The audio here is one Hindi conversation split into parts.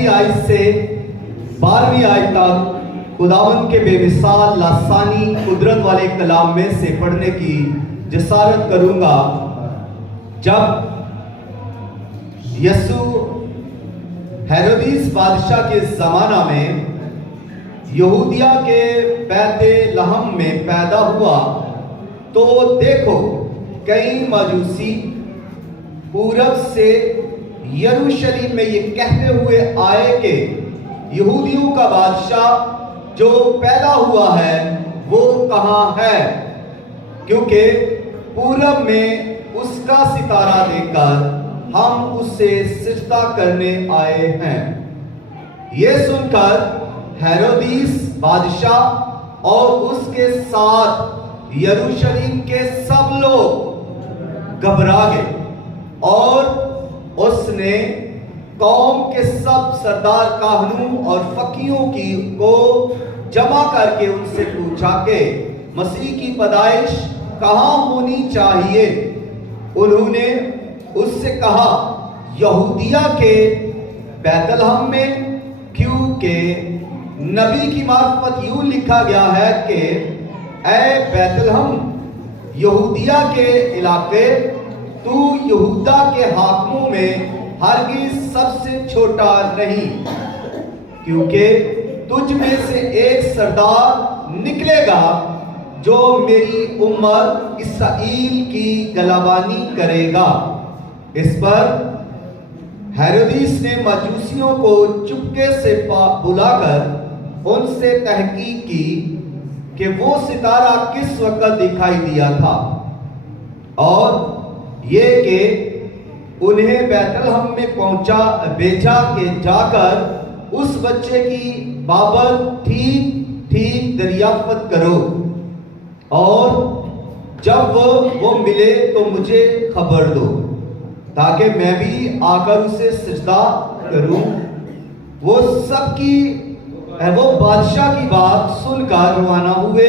पहली आयत से 12वीं आयत तक खुदावंद के बेमिसाल लासानी कुदरत वाले कलाम में से पढ़ने की जसारत करूंगा। जब यसु हेरोदिस बादशाह के जमाना में यहूदिया के बैतलहम में पैदा हुआ, तो देखो कई मजूसी पूरब से यरूशलेम में ये कहते हुए आए कि यहूदियों का बादशाह जो पैदा हुआ है वो कहाँ है, क्योंकि पूरब में उसका सितारा देखकर हम उससे सिजदा करने आए हैं। ये सुनकर हेरोदिस बादशाह और उसके साथ यरूशलेम के सब लोग घबरा गए और उसने कौम के सब सरदार काहनू और फकीहों को जमा करके उनसे पूछा कि मसीह की पैदाइश कहाँ होनी चाहिए। उन्होंने उससे कहा यहूदिया के बैतलहम में, क्योंकि नबी की मार्फत यूं लिखा गया है कि ऐ बैतलहम यहूदिया के इलाके, तू यहूदा के हाकिमों में हरगिज सबसे छोटा नहीं, क्योंकि तुझ में से एक सरदार निकलेगा जो मेरी उम्मत इस्राएल की गलाबानी करेगा। इस पर हेरोदिस ने मजूसियों को चुपके से बुलाकर उनसे तहकीक की कि वो सितारा किस वक्त दिखाई दिया था, और ये कि उन्हें बैतलहम में भेजा के जाकर उस बच्चे की बाबत ठीक ठीक दरियाफ्त करो, और जब वो मिले तो मुझे खबर दो, ताकि मैं भी आकर उसे सिजदा करूं। वो बादशाह की बात सुनकर रवाना हुए,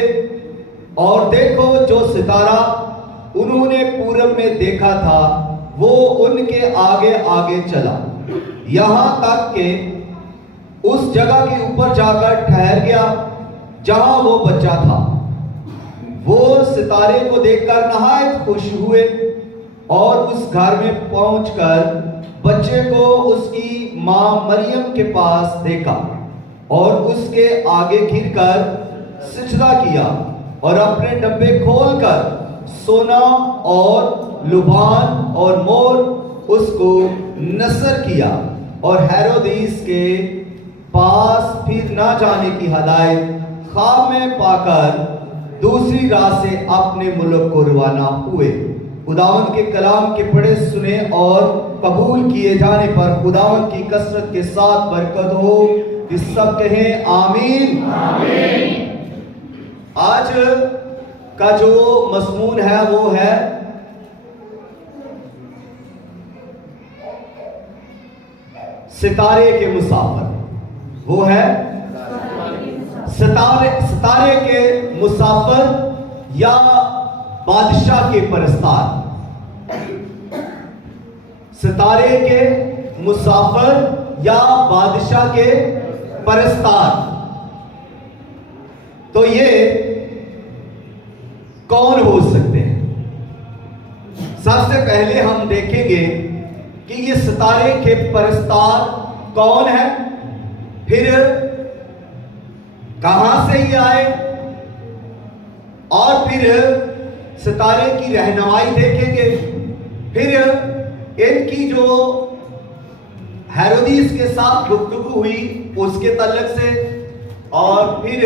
और देखो जो सितारा उन्होंने पूरब में देखा था वो उनके आगे आगे चला, यहां तक कि उस जगह के ऊपर जाकर ठहर गया जहां वो बच्चा था। वो सितारे को देखकर नहायत खुश हुए और उस घर में पहुंचकर बच्चे को उसकी मां मरियम के पास देखा और उसके आगे गिरकर सिजदा किया और अपने डब्बे खोलकर सोना और लुभान और मोर उसको नसर किया, और हेरोदिस के पास फिर ना जाने की हदायत ख्वाब में पाकर दूसरी राह से अपने मुल्क को रवाना हुए। खुदावंद के कलाम के पढ़े सुने और कबूल किए जाने पर खुदावंद की कसरत के साथ बरकत हो। इस सब कहें आमीन, आमीन। आज का जो मज़मून है वो है सितारे के मुसाफिर। वो है सितारे के मुसाफिर या बादशाह के परस्तार। सितारे के मुसाफिर या बादशाह के परस्तार। तो ये कौन हो सकते हैं? सबसे पहले हम देखेंगे कि ये सितारे के परस्तार कौन है, फिर कहां से ये आए, और फिर सितारे की रहनुमाई देखेंगे, फिर इनकी जो हेरोदिस के साथ गुफ्तगू हुई उसके तल्लक से, और फिर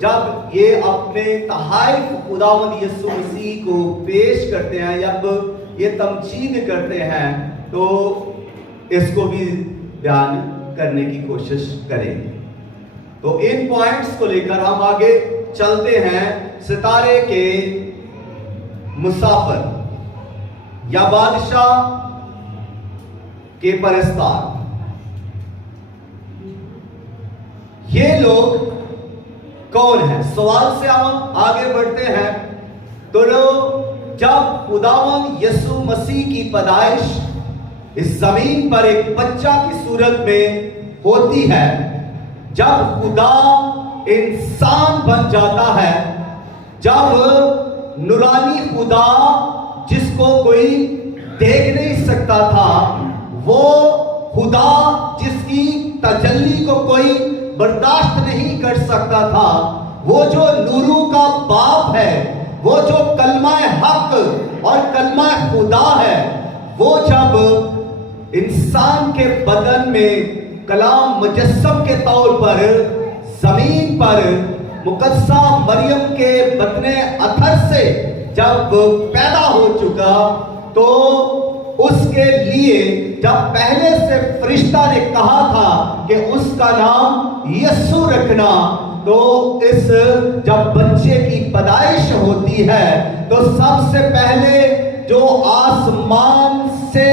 जब ये अपने तहाइफ खुदावंद यीशु मसीह को पेश करते हैं, जब ये तमजीद करते हैं, तो इसको भी बयान करने की कोशिश करेंगे। तो इन पॉइंट्स को लेकर हम आगे चलते हैं। सितारे के मुसाफिर या बादशाह के परस्तार, ये लोग कौन है? सवाल से हम आगे बढ़ते हैं। तो जब खुदावंद यीशु मसीह की पैदाइश इस जमीन पर एक बच्चा की सूरत में होती है जब खुदा इंसान बन जाता है, जब नूरानी खुदा जिसको कोई देख नहीं सकता था, वो खुदा जिसकी तजल्ली को कोई बर्दाश्त नहीं कर सकता था, वो जो नूरू का बाप है, वो जो कलमा हक और कलमा खुदा है, वो जब इंसान के बदन में कलाम मुजस्सम के तौर पर जमीन पर मुकद्दसा मरियम के बतने अथर से जब पैदा हो चुका, तो उसके लिए जब पहले से फरिश्ता ने कहा था कि उसका नाम यीशु रखना, तो इस जब बच्चे की पैदाइश होती है तो सबसे पहले जो आसमान से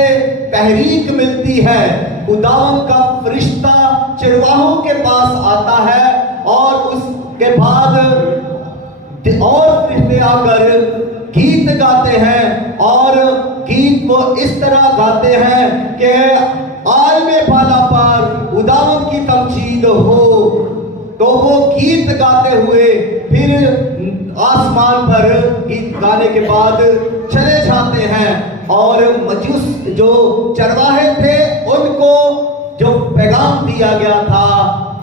तहरीक मिलती है, खुदावन का फरिश्ता चिरवाहों के पास आता है और उसके बाद और फरिश्ते आकर गीत गाते हैं, और गीत वो इस तरह गाते हैं कि आलमे बाला पर खुदावन की तमजीद हो। तो वो गीत गाते हुए फिर आसमान पर गीत गाने के बाद चले जाते हैं, और मजूस जो चरवाहे थे उनको जो पैगाम दिया गया था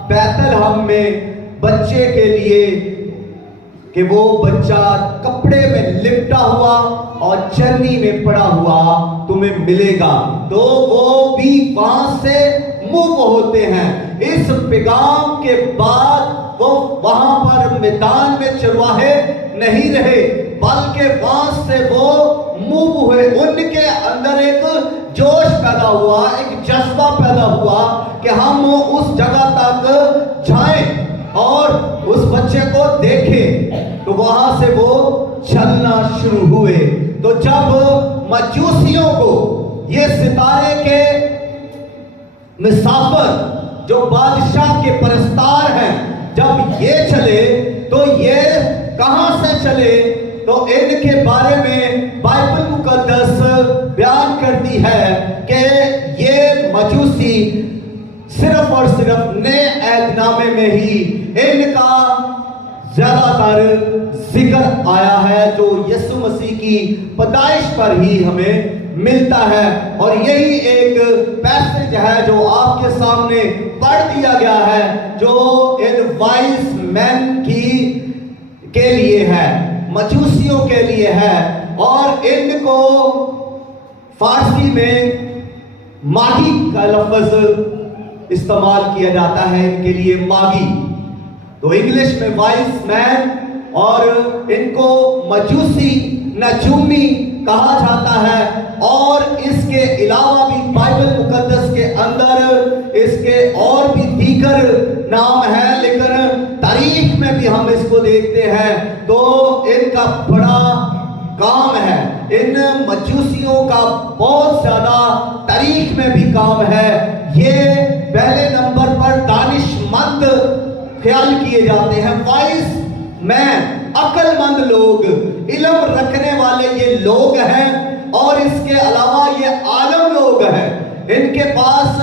बैतलहम में बच्चे के लिए कि वो बच्चा कपड़े में लिपटा हुआ और चरनी में पड़ा हुआ तुम्हें मिलेगा, तो वो भी वहां से मूव होते हैं। इस पैगाम के बाद वो वहां पर मैदान में चरवाहे नहीं रहे, बल्कि वहां से वो मूव हुए। उनके अंदर एक जोश पैदा हुआ, एक जज्बा पैदा हुआ कि हम उस जगह तक जाएं और उस बच्चे को देखें। तो वहां से वो चलना शुरू हुए। तो जब मजूसियों को ये सितारे के मुसाफिर जो बादशाह के परस्तार हैं, जब ये चले तो ये कहां से चले, तो इनके बारे में बाइबल मुकद्दस बयान करती है कि ये मजूसी सिर्फ और सिर्फ नए ऐदनामे में ही इनका ज्यादातर जिक्र आया है, जो यीशु मसीह की पैदाइश पर ही हमें मिलता है। और यही एक पैसेज है जो आपके सामने पढ़ दिया गया है, जो इन वाइज मैन के लिए है, मजूसियों के लिए है, और इनको फारसी में मागी का लफ्ज इस्तेमाल किया जाता है, इनके लिए मागी। तो इंग्लिश में वाइज मैन, और इनको मजूसी नजूमी कहा जाता है। और इसके अलावा भी बाइबल मुकद्दस के अंदर इसके और भी दीगर नाम है, लेकिन तारीख में भी हम इसको देखते हैं तो इनका बड़ा काम है। इन मजूसियों का बहुत ज्यादा तारीख में भी काम है। ये पहले नंबर पर दानिशमंद ख्याल किए जाते हैं, वाइज मैन, अक्लमंद लोग, इल्म रखने वाले ये लोग हैं। और इसके अलावा ये आलम लोग हैं, इनके पास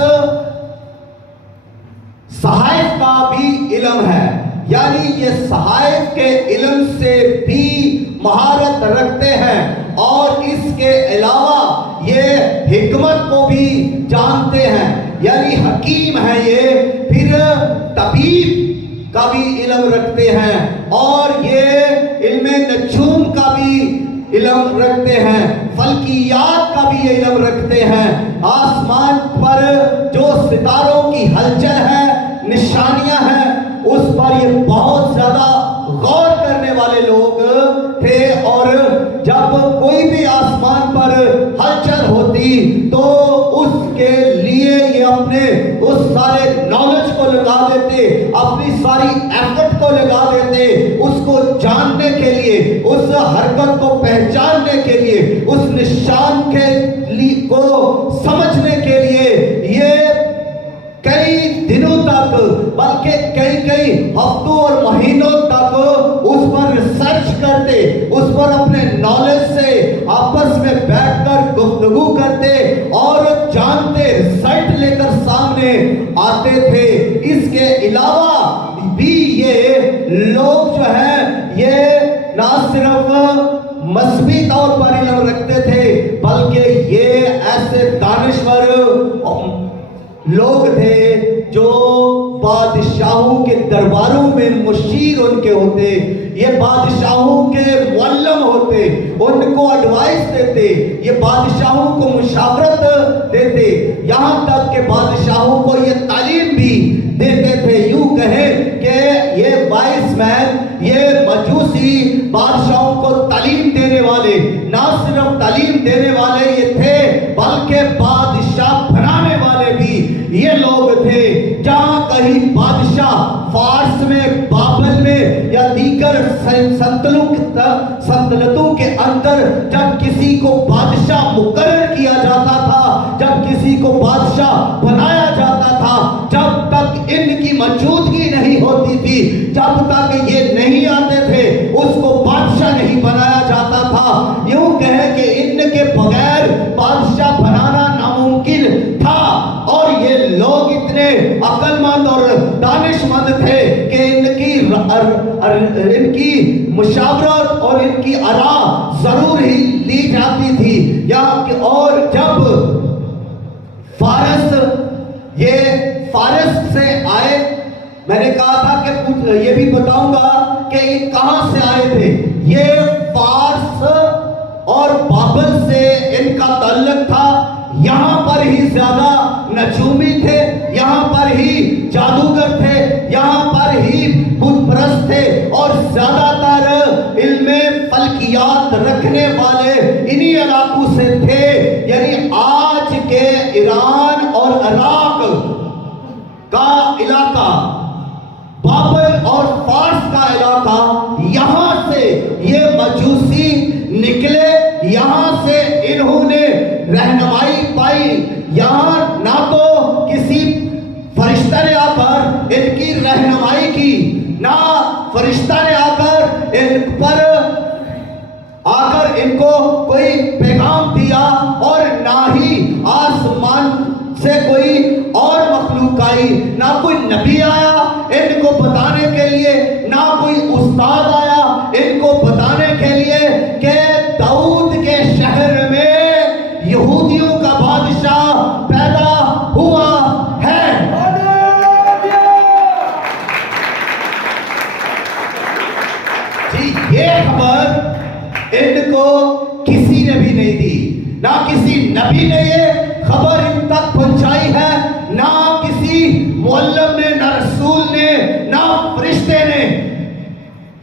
सहायक का भी इल्म है, यानी ये सहायक के इल्म से भी महारत रखते हैं। और इसके अलावा ये हिकमत को भी जानते हैं, यानी हकीम है ये। फिर तबीब का भी इल्म रखते हैं, और ये इल्म नजूम का भी इल्म रखते हैं, फल्कियात का भी ये इल्म रखते हैं। आसमान पर जो सितारों की हलचल है, निशानियां हैं, उस पर ये बहुत ज्यादा गौर करने वाले लोग थे। और जब कोई भी आसमान पर हलचल होती तो उसके लिए ये अपने उस सारे नॉलेज को लगा देते, अपनी सारी एफर्ट को लगा देते, उसको जानने के लिए, उस हरकत को पहचानने के लिए, उस निशान के को समझने के लिए ये कई दिनों तक, बल्कि कई हफ्तों और महीनों तक उस पर रिसर्च करते, उस पर अपने नॉलेज से आपस में बैठकर गुफ्तगू करते और जानते, रिजल्ट लेकर सामने आते थे। सिर्फ मजहबी तौर पर इल्म रखते थे, बल्कि ये ऐसे दानिश्वर लोग थे जो बादशाहों के दरबारों में मुशीर उनके होते, ये बादशाहों के मुअल्लम होते, उनको एडवाइस देते, ये बादशाहों को मुशावरत देते, यहाँ तक के बादशाहों को ये तालीम भी देते थे। यूं कहें कि ये वाइस मैन, ये मजूसी बादशाहों को तालीम देने वाले, ना सिर्फ तालीम देने वाले ये थे, बल्कि बादशाह बनाने वाले भी ये लोग थे। जहां कहीं बादशाह फारस में, बाबल में या दीगर सल्तनतों के अंदर जब किसी को बादशाह मुकर्रर किया जाता था, जब किसी को बादशाह बनाया जाता था, जब तक इनकी मौजूदगी नहीं होती थी, जब तक ये नहीं आते थे, उसको बादशाह नहीं बनाया जाता था। यूं कहें कि इनके बगैर बादशाह बनाना नामुमकिन था। और ये लोग इतने अक्लमंद और दानिशमंद थे कि इनकी मुशावरत और इनकी आरा जरूर ही ली जाती थी। और जब फारस से आए, मैंने कहा था कि ये भी बताऊंगा कि ये कहां से आए थे। ये फारस और बाबल से इनका ताल्लुक था। यहां पर ही ज्यादा नजूमी थे, यहां पर ही जादूगर थे, यहां पर ही बुतप्रस्त थे, और ज्यादातर इल्मे फल्कियात रखने वाले इन्हीं इलाकों से थे। यानी आज के ईरान और इराक का इलाका, बाबल और फारस का इलाका, यहां से ये मजूसी निकले, यहां से इन्होंने रहनुमाई पाई। यहां ना तो किसी फरिश्ता ने आकर इनकी रहनुमाई की, ना फरिश्ता ने आकर इन पर आकर इनको कोई पैगाम दिया, और ना ही आसमान से कोई और मखलूक आई, ना कोई नबी आया इनको बताने के लिए, ना कोई उस्ताद आया इनको बताने के लिए कि दाऊद के शहर में यहूदियों का बादशाह पैदा हुआ है। जी, ये खबर इनको किसी ने भी नहीं दी, ना किसी नबी ने ये खबर इन तक पहुंचाई है, ना किसी मुअल्लिम ने, ना रसूल ने, ना फरिश्ते ने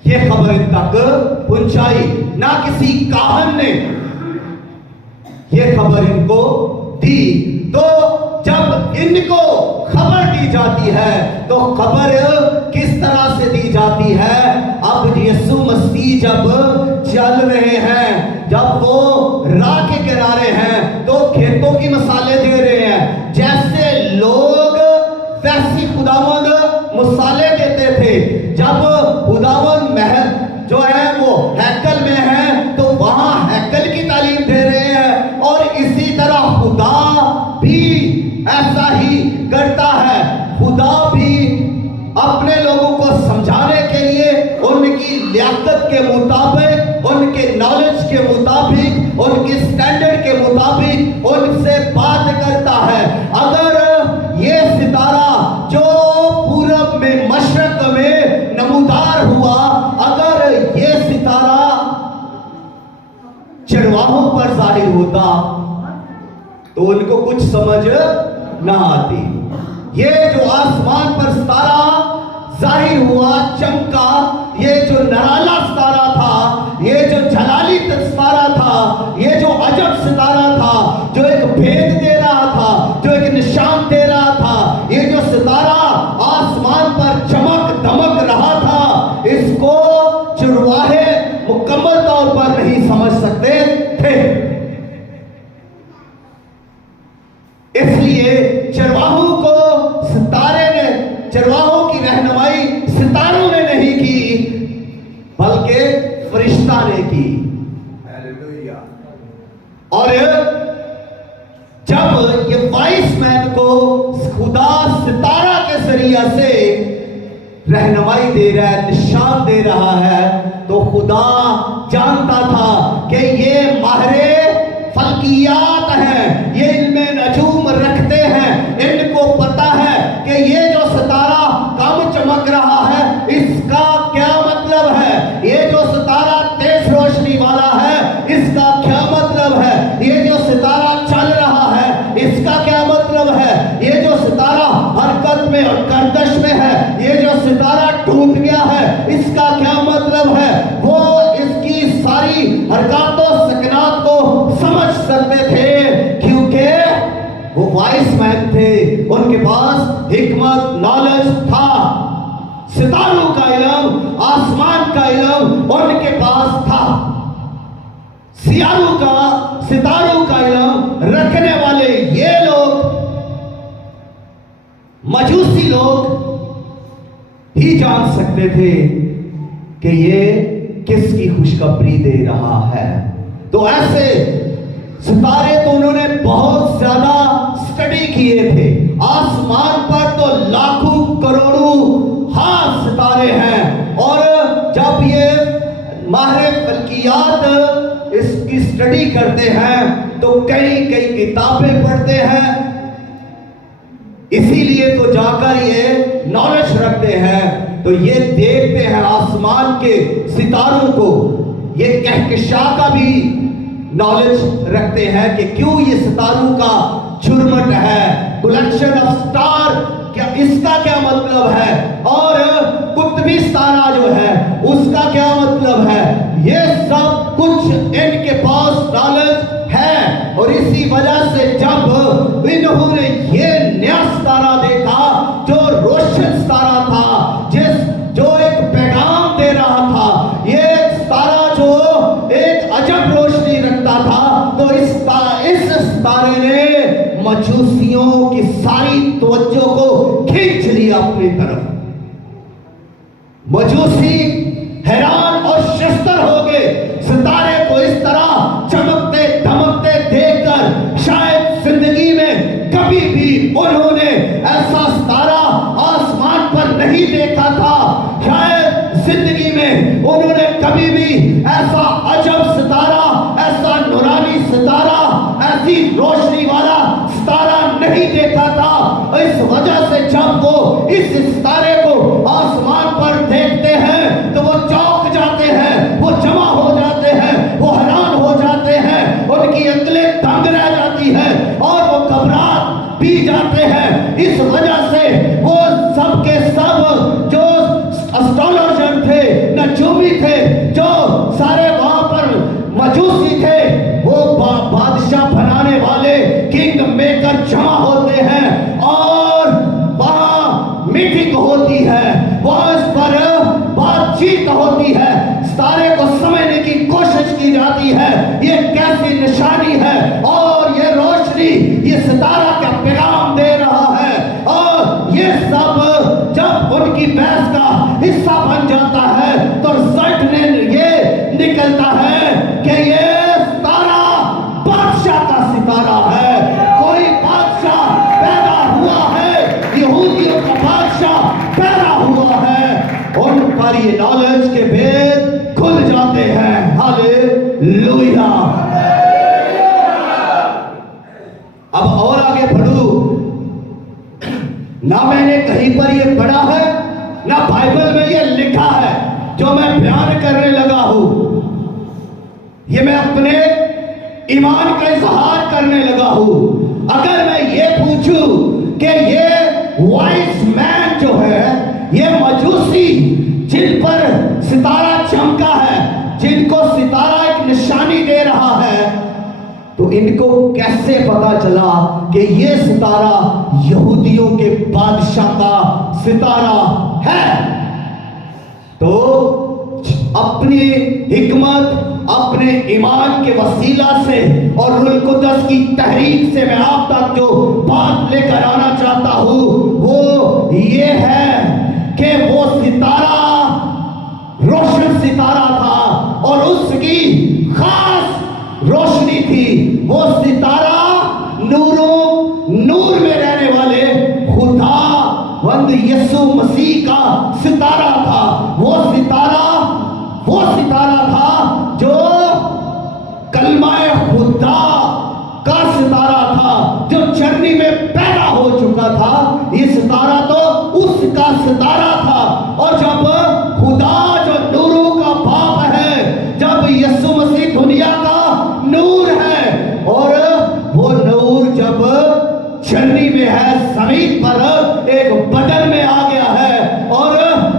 ये खबर इन तक पहुंचाई, ना किसी काहन ने ये खबर इनको दी। तो जब इनको खबर दी जाती है तो खबर किस तरह से दी जाती है? अब यीशु मसीह जब चल रहे हैं, जब वो राह के किनारे हैं, तो खेतों की मिसालें दे रहे हैं। जैसे लोग वैसी खुदावंद मिसालें देते थे। जब खुदावंद महल जो है वो हैकल में है, तो वहां हैकल की तालीम दे रहे हैं। और इसी तरह खुदा भी ऐसा ही करता है। खुदा भी अपने लोगों को समझाने के लिए उनकी लियाकत के मुताबिक, उनके नॉलेज के मुताबिक, उनके स्टैंडर्ड के मुताबिक उनसे बात करता है। अगर ये सितारा जो पूरब में, मशरक में नमूदार हुआ, अगर ये सितारा चरवाहों पर जाहिर होता तो उनको कुछ समझ ना आती। ये जो आसमान पर सितारा जाहिर हुआ, चमका, ये जो नराला सितारा था, ये जो जलाली सितारा था, ये जो अजब सितारा था, जो एक भेद दे रहा था, जो एक निशान दे रहा था, ये जो सितारा आसमान पर चमक दमक रहा था, इसको चरवाहे मुकम्मल तौर पर नहीं समझ सकते थे। इसलिए चरवाहों को सितारे ने, चरवाहों की रहनुमाई सितारों ने नहीं की, बल्कि फरिश्ता ने की। और जब ये वाइस मैन को खुदा सितारा के जरिया से रहनुमाई दे रहा है, निशान दे रहा है, तो खुदा जानता था कि ये माहिरे फल्कियात हैं, ये इनमें नजूम रखते हैं, इनको पता है कि ये जो सितारा कम चमक रहा है इसका क्या मतलब है, ये जो सितारा तेज रोशनी वाला है इसका क्या मतलब है, ये जो सितारा चल रहा है इसका क्या मतलब है, ये जो सितारा हरकत में और गर्दश में है, ये जो सितारा टूट गया है इसका क्या मतलब है। वो इसकी सारी हरकतों सकनात को समझ सकते थे क्योंकि वो वाइस मैन थे, उनके पास हिकमत नॉलेज था, सितारों का इल्म, आसमान का इल्म उनके पास था। सितारों का इल्म रखने वाले ये लोग, मजूसी लोग ही जान सकते थे कि ये किसकी खुशखबरी दे रहा है। तो ऐसे सितारे तो उन्होंने बहुत ज्यादा स्टडी किए थे, आसमान पर तो लाखों करोड़ों सितारे हैं, और जब ये माहिर फल्कियात इसकी स्टडी करते हैं तो कई किताबें पढ़ते हैं, इसीलिए तो जाकर ये नॉलेज रखते हैं, तो ये देखते हैं आसमान के सितारों को, ये कहकशां का भी नॉलेज रखते हैं कि क्यों ये सितारों का झुरमट है, कलेक्शन ऑफ स्टार, क्या इसका क्या मतलब है, और कुतुबी तारा जो है उसका क्या मतलब है, ये सब कुछ इनके पास नॉलेज है। और इसी वजह से जब इन्होंने ये नया सितारा देखा जो रोशन सितारा था, जो एक पैगाम दे रहा था, ये सितारा जो एक अजब रोशनी रखता था, तो इस सितारे ने मजूसियों की सारी तवज्जो को खींच लिया अपनी तरफ। मजूसी हैरान और शस्त्र हो गए, सितारे को इस तरह चमकते धमकते देखकर शायद जिंदगी में कभी भी उन्होंने ऐसा सितारा आसमान पर नहीं देखा था, शायद जिंदगी में उन्होंने कभी भी ऐसा अजब सितारा, ऐसा नूरानी सितारा, ऐसी रोशनी वाला सितारा नहीं देखा था। इस वजह से जब वो इस सितारे को आसमान पर देखते हैं तो वो चौंक जाते हैं, वो जमा हो जाते हैं, वो हैरान हो जाते हैं, उनकी अकलें दंग रह जाती है और वो घबरा भी जाते हैं। इस वजह से वो सब के सब जो एस्ट्रोलॉजर थे, नजूमी थे, जो सारे वहां पर मजूसी थे, वो बादशाह बनाने वाले किंग मेकर जमा होते हैं और वहां मीटिंग होती है, वहां इस पर बातचीत होती है, सितारे को समझने की कोशिश की जाती है, ये कैसी निशानी है और ये रोशनी, ये सितारा क्या पैगाम दे रहा है। और ये सब जब उनकी बहस का हिस्सा बन जाता है तो रिजल्ट ये निकलता है कि ये सितारा बादशाह का सितारा है, कोई बादशाह पैदा हुआ है, यहूदियों का बादशाह पैदा हुआ है। उन पर ये नॉलेज के भेद खुल जाते हैं। हालेलुया। अब और आगे बढ़ूं, ना मैंने कहीं पर ये पढ़ा है, ना बाइबल में ये लिखा है, जो मैं बयान करने लगा हूं, ये मैं अपने ईमान का इजहार करने लगा हूं। अगर मैं ये पूछूं कि ये वाइस मैन जो है, ये मजूसी जिन पर सितारा चमका है, जिनको सितारा एक निशानी दे रहा है, तो इनको कैसे पता चला कि ये सितारा यहूदियों के बादशाह का सितारा है। तो अपनी हिकमत, अपने ईमान के वसीला से और रूह कुद्दस की तहरीक से मैं आप तक जो बात लेकर आना चाहता हूं वो ये है कि वो सितारा रोशन सितारा था और उसकी खास रोशनी थी। वो सितारा नूर में रहने वाले खुदावंद यीशु मसीह का सितारा था। वो सितारा था जो कलमाए खुदा का सितारा था, जो चरनी में पैदा हो चुका था। ये सितारा तो उसका सितारा था। और जब खुदा जो नूरों का बाप है, जब यीशु मसीह दुनिया का नूर है, और वो नूर जब चरनी में है, जमीन पर एक बदन में आ गया है, और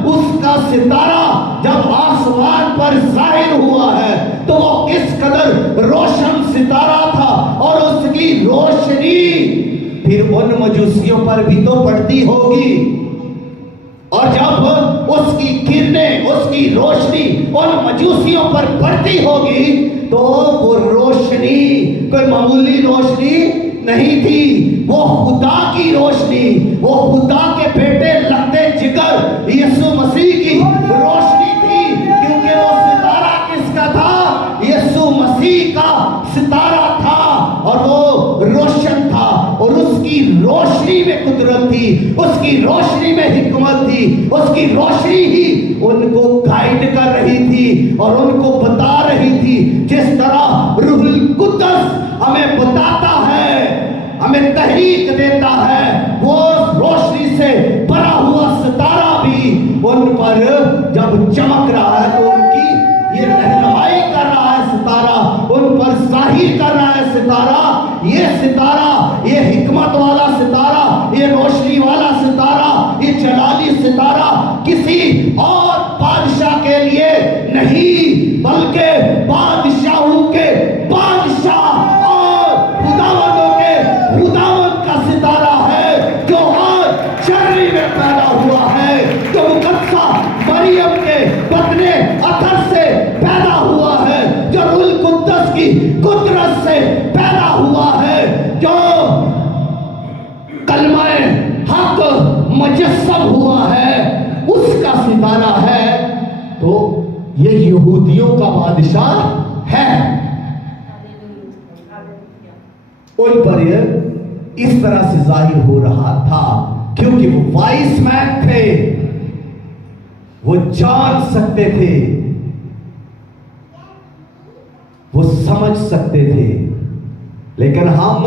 उसका सितारा जब आसमान पर जाहिर हुआ है तो वो किस कदर रोशन सितारा था। और उसकी रोशनी फिर उन मजूसियों पर भी तो पड़ती होगी। और जब उसकी किरणें, उसकी रोशनी उन मजूसियों पर पड़ती होगी तो वो रोशनी कोई मामूली रोशनी नहीं थी। वो खुदा की रोशनी, वो खुदा के बेटे लगते जिगर यीशु मसीह की रोशनी थी। क्योंकि वो सितारा किसका था? यीशु मसीह का सितारा था। और वो रोशन था, और उसकी रोशनी में कुदरत थी, उसकी रोशनी में हिकमत थी, उसकी रोशनी ही उनको गाइड कर रही थी और उनको बता रही थी। जिस तरह रूहुल कुद्दस हमें बताता है, हमें तहरीक देता है, वो रोशनी से भरा हुआ सितारा भी उन पर जब चमक रहा है तो उनकी ये रहनुमाई कर रहा है सितारा, उन पर जाहिर कर रहा है सितारा। ये सितारा, ये हिकमत वाला सितारा, ये रोशनी वाला सितारा, ये जलाली सितारा किसी और बादशाह के लिए नहीं, बल्कि बादशाहों के बादशाह और खुदावंदों के खुदावंद का सितारा है, जो आज चरनी में पैदा हुआ है, जो मुकद्दसा मरियम के बतने अथर से पैदा हुआ है, जो रूहुल कुद्दस की कुदरत से पैदा हुआ है, जो कलमाए हक मुजस्सम हुआ है, उसका सितारा है। तो ये यहूदियों का बादशाह है। उन पर इस तरह से जाहिर हो रहा था क्योंकि वो वाइस मैन थे, वो जान सकते थे, वो समझ सकते थे। लेकिन हम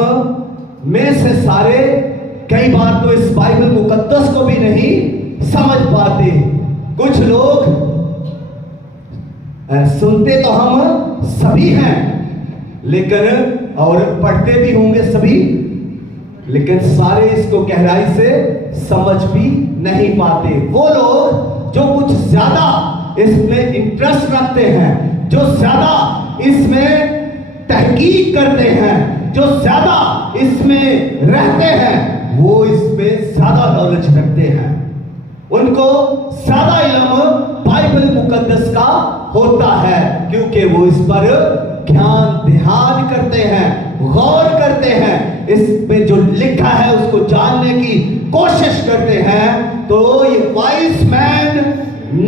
में से सारे कई बार तो इस बाइबल मुकद्दस को भी नहीं समझ पाते। कुछ लोग सुनते तो हम सभी हैं, लेकिन और पढ़ते भी होंगे सभी, लेकिन सारे इसको गहराई से समझ भी नहीं पाते। वो लोग जो कुछ ज्यादा इसमें इंटरेस्ट रखते हैं, जो ज्यादा इसमें तहकीक करते हैं, जो ज्यादा इसमें रहते हैं, वो इसमें ज्यादा नॉलेज रखते हैं। उनको ज्यादा इल्म बाइबल मुकद्दस का होता है, क्योंकि वो इस पर ध्यान करते हैं, गौर करते हैं, इस पे जो लिखा है उसको जानने की कोशिश करते हैं। तो ये वाइस मैन,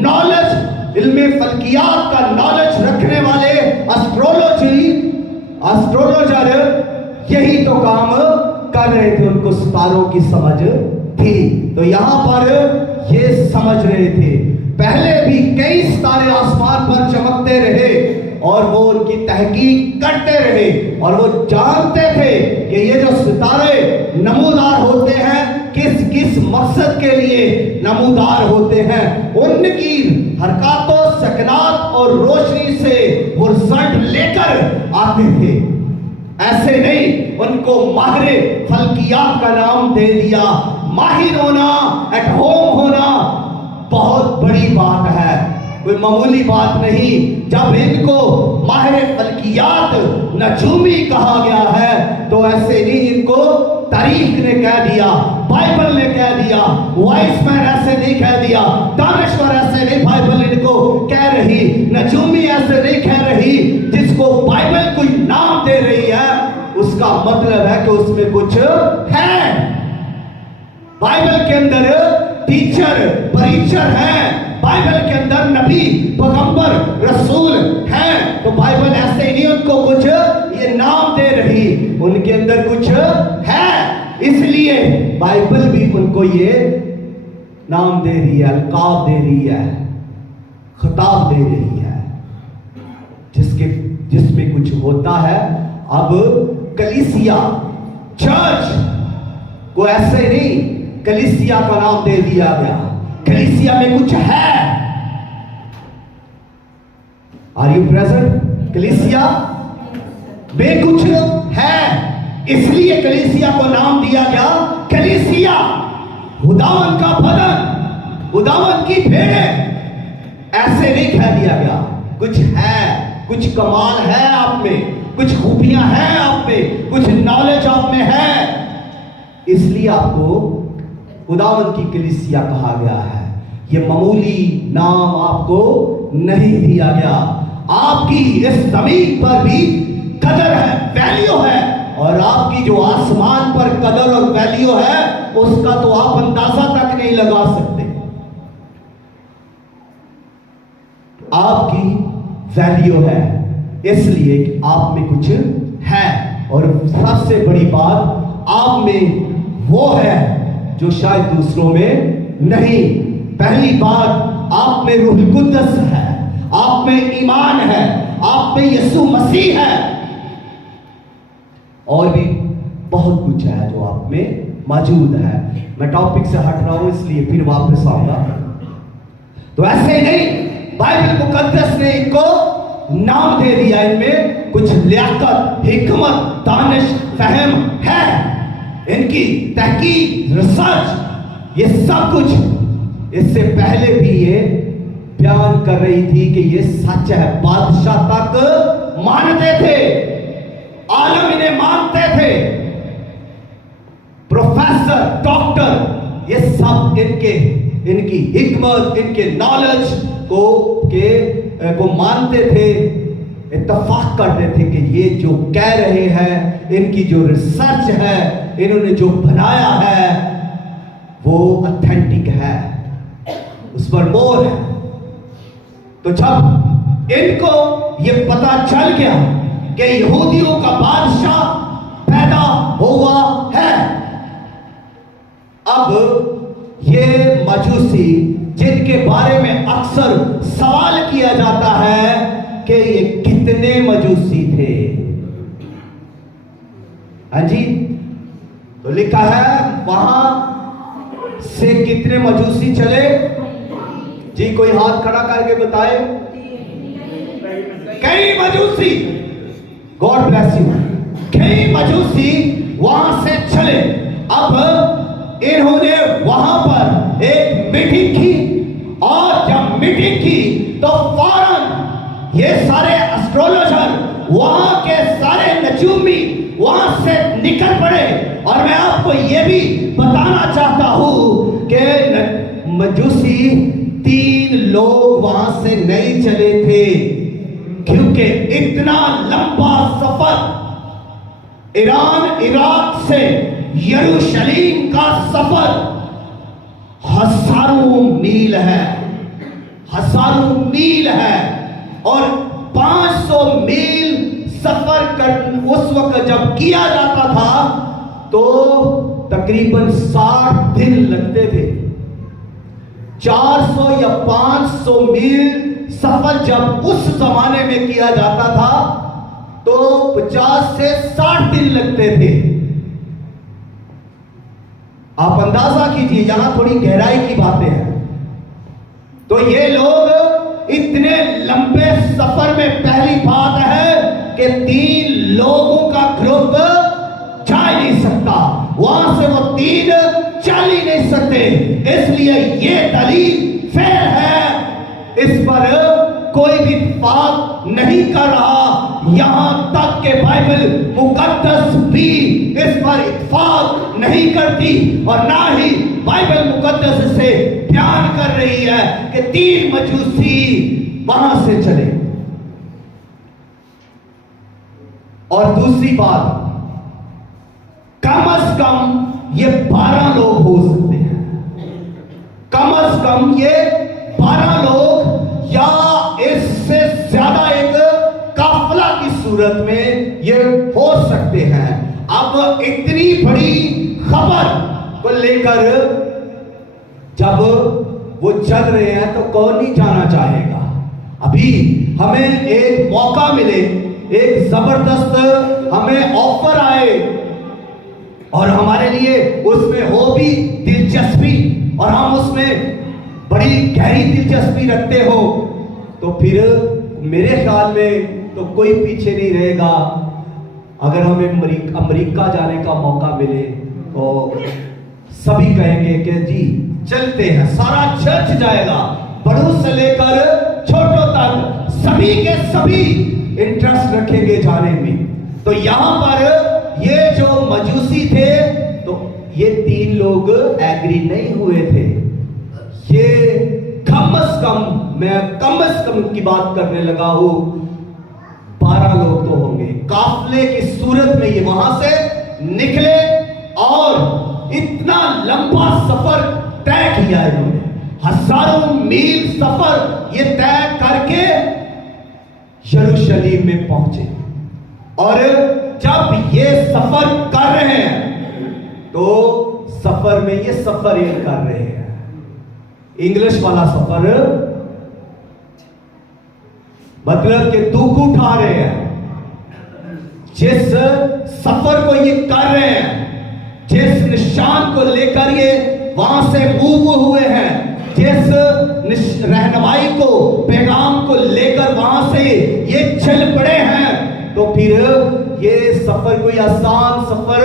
नॉलेज, इल्मे फल्कियात का नॉलेज रखने वाले एस्ट्रोलॉजर यही तो काम कर रहे थे, उनको सितारों की समझ थी। तो यहां पर ये समझ रहे थे। पहले भी कई सितारे आसमान पर चमकते रहे और वो उनकी तहकीक करते रहे, और वो जानते थे कि ये जो सितारे नमूदार होते हैं किस किस मकसद के लिए नमूदार होते हैं। उनकी हरकतों, सकनात और रोशनी से वो रिजल्ट लेकर आते थे। ऐसे नहीं उनको माहिर फल्कियात का नाम दे दिया। माहिर होना, एट होम होना बहुत बड़ी बात है, कोई मामूली बात नहीं। जब इनको माहिर फल्कियात, नजूमी कहा गया है, तो ऐसे नहीं इनको तारीख ने कह दिया, बाइबल ने कह दिया, वाइस मैन ऐसे नहीं कह दिया, दानश्वर ऐसे नहीं बाइबल इनको कह रही, नजूमी ऐसे नहीं कह रही। जिसको बाइबल कोई नाम दे रही है उसका मतलब है कि उसमें कुछ है। बाइबल के अंदर टीचर, परीचर है, बाइबल के अंदर नबी, पैगंबर, रसूल है। तो बाइबल ऐसे ही नहीं उनको कुछ ये नाम दे रही, उनके अंदर कुछ है, इसलिए बाइबल भी उनको ये नाम दे रही है, अलकाब दे रही है, खिताब दे रही है, जिसमें कुछ होता है। अब कलीसिया, चर्च को ऐसे नहीं कलीसिया का नाम दे दिया गया, कलीसिया में कुछ है। Are you present? कलीसिया में कुछ है, इसलिए कलीसिया को नाम दिया गया कलीसिया। खुदावन का बदन, खुदावन की भेड़ें, ऐसे नहीं कह दिया गया। कुछ है, कुछ कमाल है आप में, कुछ खूबियां हैं आप में, कुछ नॉलेज आप में है, इसलिए आपको खुदावन की कलीसिया कहा गया है। यह मामूली नाम आपको नहीं दिया गया। आपकी इस जमीन पर भी कदर है, वैल्यू है, और आपकी जो आसमान पर कदर और वैल्यू है उसका तो आप अंदाजा तक नहीं लगा सकते। आपकी वैल्यू है इसलिए कि आप में कुछ है, और सबसे बड़ी बात आप में वो है जो शायद दूसरों में नहीं। पहली बात, आप में रूह कुद्दस है, आप में ईमान है, आप में यीशु मसीह है, और भी बहुत कुछ है जो आप में मौजूद है। मैं टॉपिक से हट रहा हूं इसलिए फिर वापस आऊंगा। तो ऐसे नहीं, बाइबल मुकद्दस ने इनको नाम दे दिया, इनमें कुछ लियाकत, हिकमत, दानिश, फहम है, इनकी तहकीक, रिसर्च, ये सब कुछ इससे पहले भी ये बयान कर रही थी कि ये सच है। बादशाह तक मानते थे, आलम इन्हें मानते थे, प्रोफेसर, डॉक्टर, ये सब इनकी हिकमत, इनके नॉलेज को मानते थे, इत्तफाक करते थे कि ये जो कह रहे हैं, इनकी जो रिसर्च है, इन्होंने जो बनाया है वो ऑथेंटिक है, उस पर मोहर है। तो जब इनको ये पता चल गया कि यहूदियों का बादशाह पैदा हुआ है, अब ये मजूसी जिनके बारे में अक्सर सवाल किया जाता है कि ये कितने मजूसी थे। हाँ जी, तो लिखा है वहां से कितने मजूसी चले जी, कोई हाथ खड़ा करके बताए। कई मजूसी, गॉड ब्लेस यू, कई मजूसी वहां से चले। अब इन्होंने वहां पर एक मीटिंग की, और जब मीटिंग की तो फौरन ये सारे एस्ट्रोलॉजर, वहां के सारे नजूमी वहां से निकल पड़े। और मैं आपको ये भी बताना चाहता हूं कि मजूसी 3 लोग वहां से नहीं चले थे, क्योंकि इतना लंबा सफर, ईरान इराक से यरूशलेम का सफर हजारों मील है, हजारों मील है, और 500 मील सफर कर उस वक्त जब किया जाता था तो तकरीबन 60 दिन लगते थे। 400 या 500 मील सफर जब उस जमाने में किया जाता था तो 50 से 60 दिन लगते थे। आप अंदाजा कीजिए, यहां थोड़ी गहराई की बातें हैं। तो ये लोग इतने लंबे सफर में, पहली बात है कि 3 लोगों का ग्रुप जा ही नहीं सकता, वहां से वो 3 चल ही नहीं सकते, इसलिए ये दलील फेल है, इस पर कोई भी इत्तेफाक नहीं कर रहा। यहां तक के बाइबल मुकद्दस भी इस पर इत्तेफाक नहीं करती, और ना ही बाइबल मुकद्दस से बयान कर रही है कि 3 मजूसी वहां से चले। और दूसरी बात, कम से कम ये 12 लोग हो सकते हैं, कम से कम ये 12 लोग या इससे ज्यादा एक काफिला की सूरत में ये हो सकते हैं। अब इतनी बड़ी खबर को लेकर जब वो जल रहे हैं तो कौन नहीं जाना चाहेगा। अभी हमें एक मौका मिले, एक जबरदस्त हमें ऑफर आए और हमारे लिए उसमें हो भी दिलचस्पी और हम उसमें बड़ी गहरी दिलचस्पी रखते हो, तो फिर मेरे ख्याल में तो कोई पीछे नहीं रहेगा। अगर हमें अमेरिका जाने का मौका मिले तो सभी कहेंगे कि जी चलते हैं, सारा चर्च जाएगा, बड़ों से लेकर छोटों तक सभी के सभी इंटरेस्ट रखेंगे जाने में। तो यहां पर ये जो मजूसी थे, तो ये 3 लोग एग्री नहीं हुए थे। ये कम से कम की बात करने लगा हूं, 12 लोग तो होंगे। काफले की सूरत में ये वहां से निकले और इतना लंबा सफर तय किया इन्होंने, हजारों मील सफर ये तय करके यरूशलेम में पहुंचे। और जब ये सफर कर रहे हैं तो सफर में ये सफर ये कर रहे हैं, इंग्लिश वाला सफर मतलब कि दुख उठा रहे हैं। जिस सफर को ये कर रहे हैं, जिस निशान को लेकर ये वहां से मूव हुए हैं, जिस रहनुमाई को, पैगाम को लेकर वहां से ये चल पड़े हैं, तो फिर ये सफर कोई आसान सफर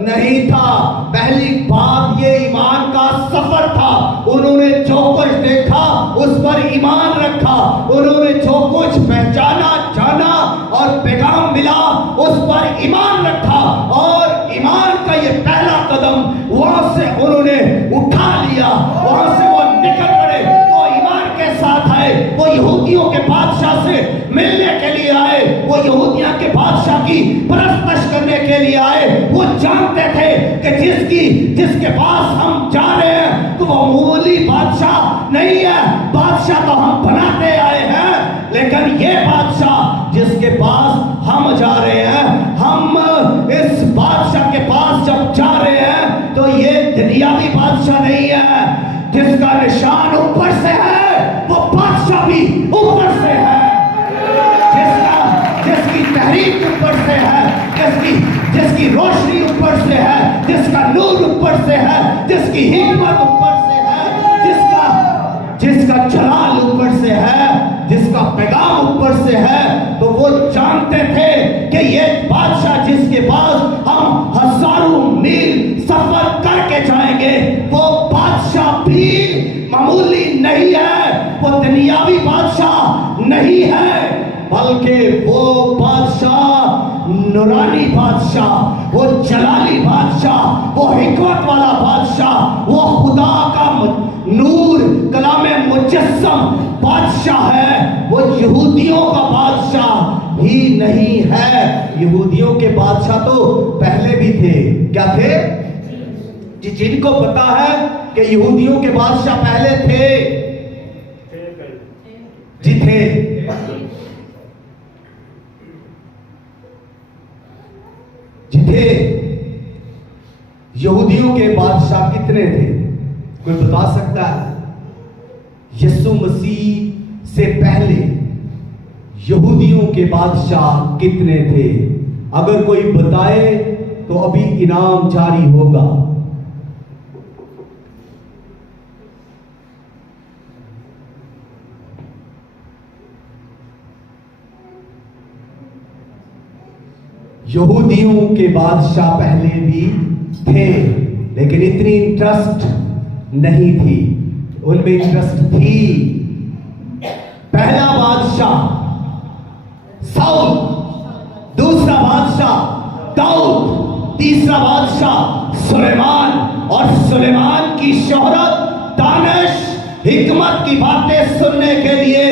नहीं था। पहली बात ये ईमान का सफर था। उन्होंने जो कुछ देखा उस पर ईमान रखा, उन्होंने जो कुछ पहचाना, जाना और पैगाम मिला उस पर ईमान रखा, और ईमान का ये पहला कदम वहां से उन्होंने उठा लिया, वहां से वो निकल पड़े, वो ईमान के साथ आए, वो यहूदियों के बादशाह से मिलने के लिए आए, वो यहूदिया के बादशाह की परस्तश करने के लिए आए। वो जानते थे कि जिसके पास हम जा रहे हैं तो वो मामूली बादशाह नहीं है, बादशाह तो हम बनाते आए हैं, लेकिन ये बादशाह जिसके पास हम जा रहे हैं, हम इस बादशाह के पास जब जा रहे हैं तो ये दुनियावी बादशाह नहीं है। जिसका निशान ऊपर से है वो बादशाह भी ऊपर से है, जिसकी तहरीक ऊपर से है, जिसकी रोशनी ऊपर से है, जिसका नूर ऊपर से है, जिसकी हिकमत ऊपर से है, जिसका जलाल ऊपर से है, जिसका पैगाम ऊपर से है। तो वो जानते थे कि ये बादशाह जिसके पास हम हजारों मील सफर करके जाएंगे, वो बादशाह भी मामूली नहीं है, वो दुनियावी बादशाह नहीं है, बल्कि वो बादशाह नूरानी बादशाह, वो जलाली बादशाह, वो हिकमत वाला बादशाह, वो खुदा का नूर कलामे मुजस्सम बादशाह है। वो यहूदियों का बादशाह ही नहीं है। यहूदियों के बादशाह तो पहले भी थे। क्या थे? जिनको पता है कि यहूदियों के बादशाह पहले थे, जी थे। थे यहूदियों के बादशाह कितने थे? कोई बता सकता है? यीशु मसीह से पहले यहूदियों के बादशाह कितने थे? अगर कोई बताए तो अभी इनाम जारी होगा। यहूदियों के बादशाह पहले भी थे, लेकिन इतनी इंटरेस्ट नहीं थी, उनमें इंटरेस्ट थी। पहला बादशाह साउल, दूसरा बादशाह दाऊद, तीसरा बादशाह सुलेमान, और सुलेमान की शोहरत, दानिश, हिकमत की बातें सुनने के लिए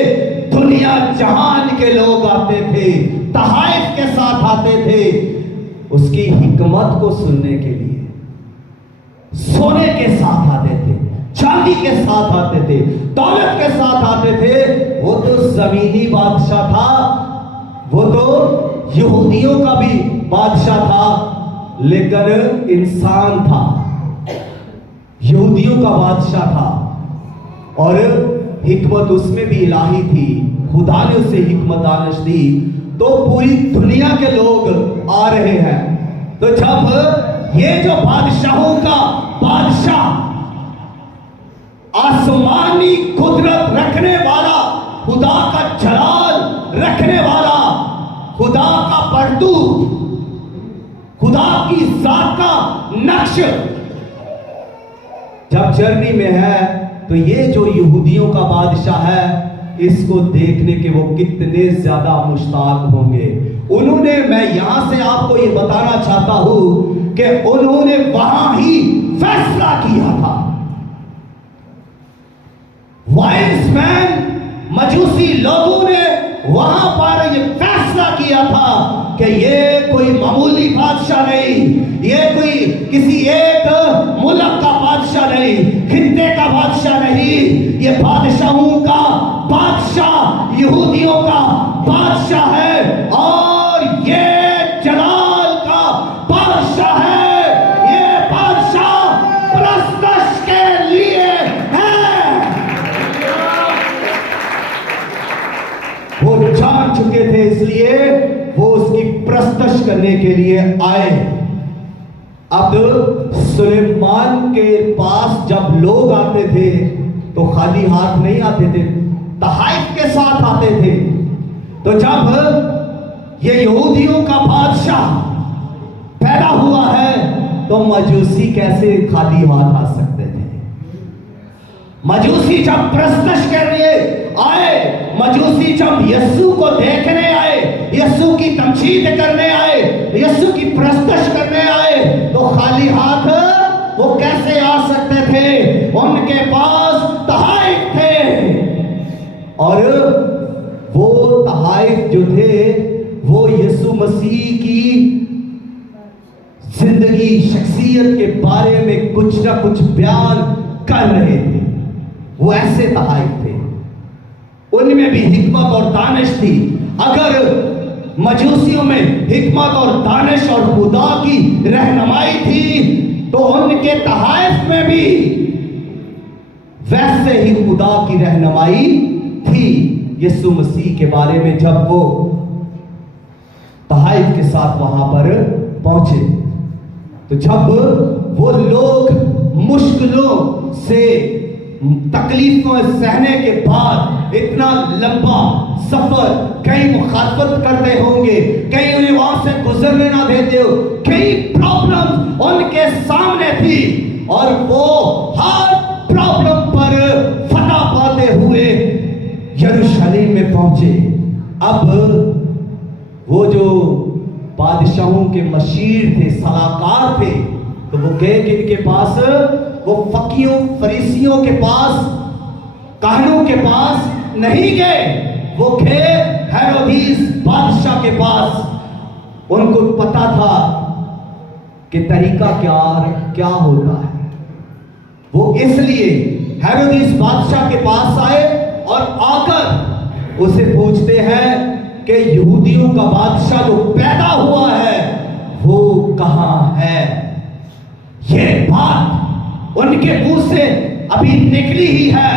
दुनिया जहान के लोग आते थे, तहाइफ के साथ आते थे उसकी हिकमत को सुनने के लिए। सोने के साथ आते थे, चांदी के साथ आते थे, दौलत के साथ आते थे। वो तो जमीनी बादशाह था, वो तो यहूदियों का भी बादशाह था, लेकिन इंसान था, यहूदियों का बादशाह था। और हिकमत उसमें भी इलाही थी, खुदा ने उसे हिकमत दानिश दी, तो पूरी दुनिया के लोग आ रहे हैं। तो जब ये जो बादशाहों का बादशाह, आसमानी कुदरत रखने वाला, खुदा का जलाल रखने वाला, खुदा का पर्दू, खुदा की जात का नक्श जब जर्नी में है, तो ये जो यहूदियों का बादशाह है, इसको देखने के वो कितने ज्यादा मुश्ताक होंगे। उन्होंने, मैं यहां से आपको ये बताना चाहता हूं कि उन्होंने वहां ही फैसला किया था। वाइज मैन, मजूसी लोगों ने वहां पर ये फैसला किया था कि ये कोई मामूली बादशाह नहीं, ये कोई किसी एक मुल्क का बादशाह नहीं, खित्ते का बादशाह नहीं, ये बादशाहों का बादशाह, यहूदियों का बादशाह है, और ये जलाल का बादशाह है। ये बादशाह प्रस्तश के लिए है। वो जान चुके थे, इसलिए वो उसकी प्रस्तश करने के लिए आए। अब सुलेमान के पास जब लोग आते थे तो खाली हाथ नहीं आते थे, तहाइफ के साथ आते थे। तो जब ये यहूदियों का बादशाह पैदा हुआ है, तो मजूसी कैसे खाली हाथ आ सकते थे? मजूसी जब प्रस्तश के लिए आए, मजूसी जब यीशु को देखने आए, यीशु की तमजीद करने आए, यीशु की प्रस्तश करने आए, तो खाली हाथ वो कैसे आ सकते थे? उनके पास तहाइफ थे, और वो तहाइफ जो थे वो यीशु मसीह की जिंदगी, शख्सियत के बारे में कुछ ना कुछ बयान कर रहे थे। वो ऐसे तहाइफ थे, उनमें भी हिकमत और दानिश थी। अगर मजूसियों में हिकमत और दानिश और खुदा की रहनुमाई थी, तो उनके तहाइफ में भी वैसे ही खुदा की रहनुमाई थी। यीशु मसीह के बारे में जब वो तहाइफ के साथ वहां पर पहुंचे, तो जब वो लोग मुश्किलों से, तकलीफों सहने के बाद, इतना लंबा सफर, कई मुखालफत करते होंगे, कई उन्हें वहां से गुजरने ना देते हो, कई प्रॉब्लम उनके सामने थी, और वो हर प्रॉब्लम पर फतह पाते हुए यरूशलेम में पहुंचे। अब वो जो बादशाहों के मशीर थे, सलाहकार थे, तो वो गए किनके पास? वो फकीयों, फरीसियों के पास, काहनों के पास नहीं गए, वो गए हेरोदिस बादशाह के पास। उनको पता था कि तरीका क्या होता है। वो इसलिए हेरोदिस बादशाह के पास आए और आकर उसे पूछते हैं कि यहूदियों का बादशाह जो पैदा हुआ है वो कहां है? ये बात उनके मुंह से अभी निकली ही है।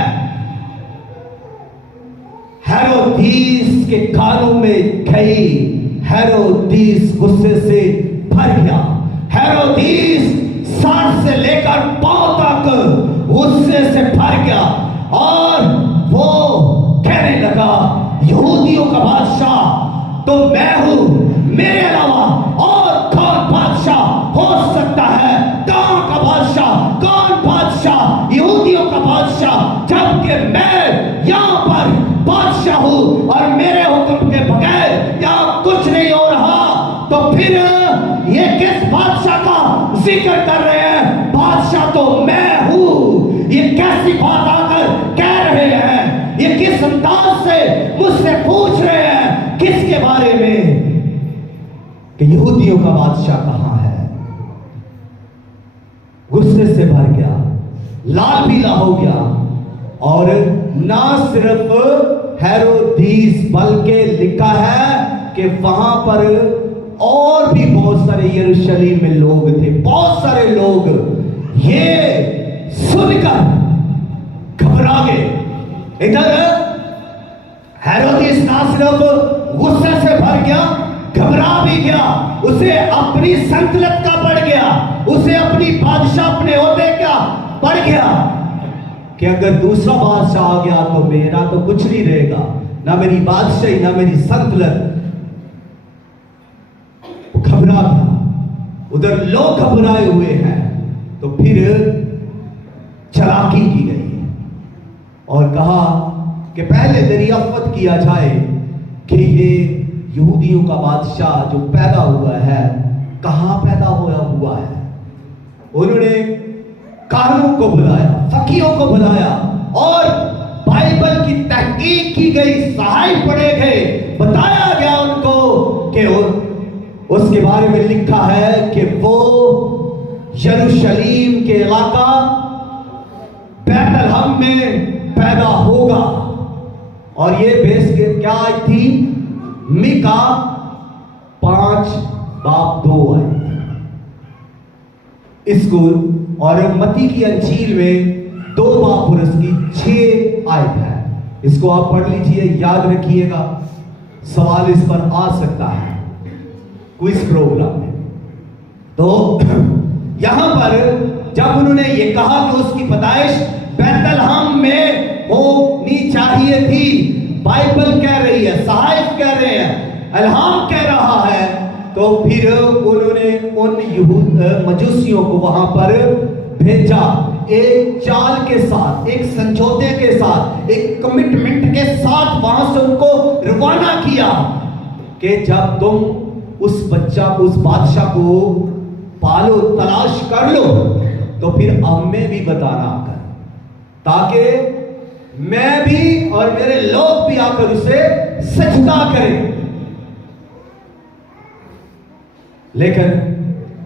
हेरोदिस के कानों में गई। हेरोदिस गुस्से से भर गया। हेरोदिस सर से लेकर पांव तक गुस्से से भर गया और वो कहने लगा, यहूदियों का बादशाह तो मैं हूं, मेरे अलावा और कौन बादशाह हो सकता है? कौन का बादशाह? कौन बादशाह? यहूदियों का बादशाह, जबकि मैं यहां पर बादशाह हूं और मेरे हुक्म के बगैर यहां कुछ नहीं हो रहा। तो फिर ये किस बादशाह का जिक्र कर रहे हैं? बादशाह तो मैं हूं। ये कैसी बात आकर कह रहे हैं? ये किस अंदाज से मुझसे पूछ रहे हैं? किसके बारे में? कि यहूदियों का बादशाह कहां है? गुस्से से भर गया, लाल पीला हो गया। और ना सिर्फ हेरोदिस बल्कि लिखा है कि वहां पर और भी बहुत सारे यरूशलेम में लोग थे। बहुत सारे लोग ये सुनकर घबरा घबरा गए। इधर हेरोदिस ना सिर्फ गुस्से से भर गया, घबरा भी गया, उसे अपनी संतलत का पड़ गया, उसे अपनी बादशाह अपने ओहदे का पड़ गया कि अगर दूसरा बादशाह आ गया तो मेरा तो कुछ नहीं रहेगा, ना मेरी बादशाही ना मेरी संतलत। घबरा गया। उधर लोग घबराए हुए हैं तो फिर चालाकी की गई और कहा कि पहले दरियाफ्त किया जाए कि ये यहूदियों का बादशाह जो पैदा हुआ है कहां पैदा हुआ है। उन्होंने कानों को बुलाया, फकीहों को बुलाया और बाइबल की तहकीक की गई, सहाय पढ़े गए, बताया गया उनको कि उसके बारे में लिखा है कि वो यरूशलेम के इलाका बैतलहम में पैदा होगा। और ये बेस के क्या आई थी? मीका 5:2 आई इसको, और मत्ती की अंजील में 2 उसकी 6 आयत है। इसको आप पढ़ लीजिए, याद रखिएगा, सवाल इस पर आ सकता है क्विज प्रोग्राम में। तो यहां पर जब उन्होंने ये कहा कि उसकी पैदाइश बैतलहम में होनी चाहिए थी, बाइबल कह रही है, सहायफ कह रहे हैं, अल्हाम कह रहा है, तो फिर उन्होंने उन मजूसियों को वहां पर भेजा, एक चाल के साथ, एक समझौते के साथ, एक कमिटमेंट के साथ वहां से उनको रवाना किया कि जब तुम उस बच्चा को, उस बादशाह को पालो, तलाश कर लो, तो फिर हमें भी बताना आकर, ताकि मैं भी और मेरे लोग भी आकर उसे सजदा करें। लेकिन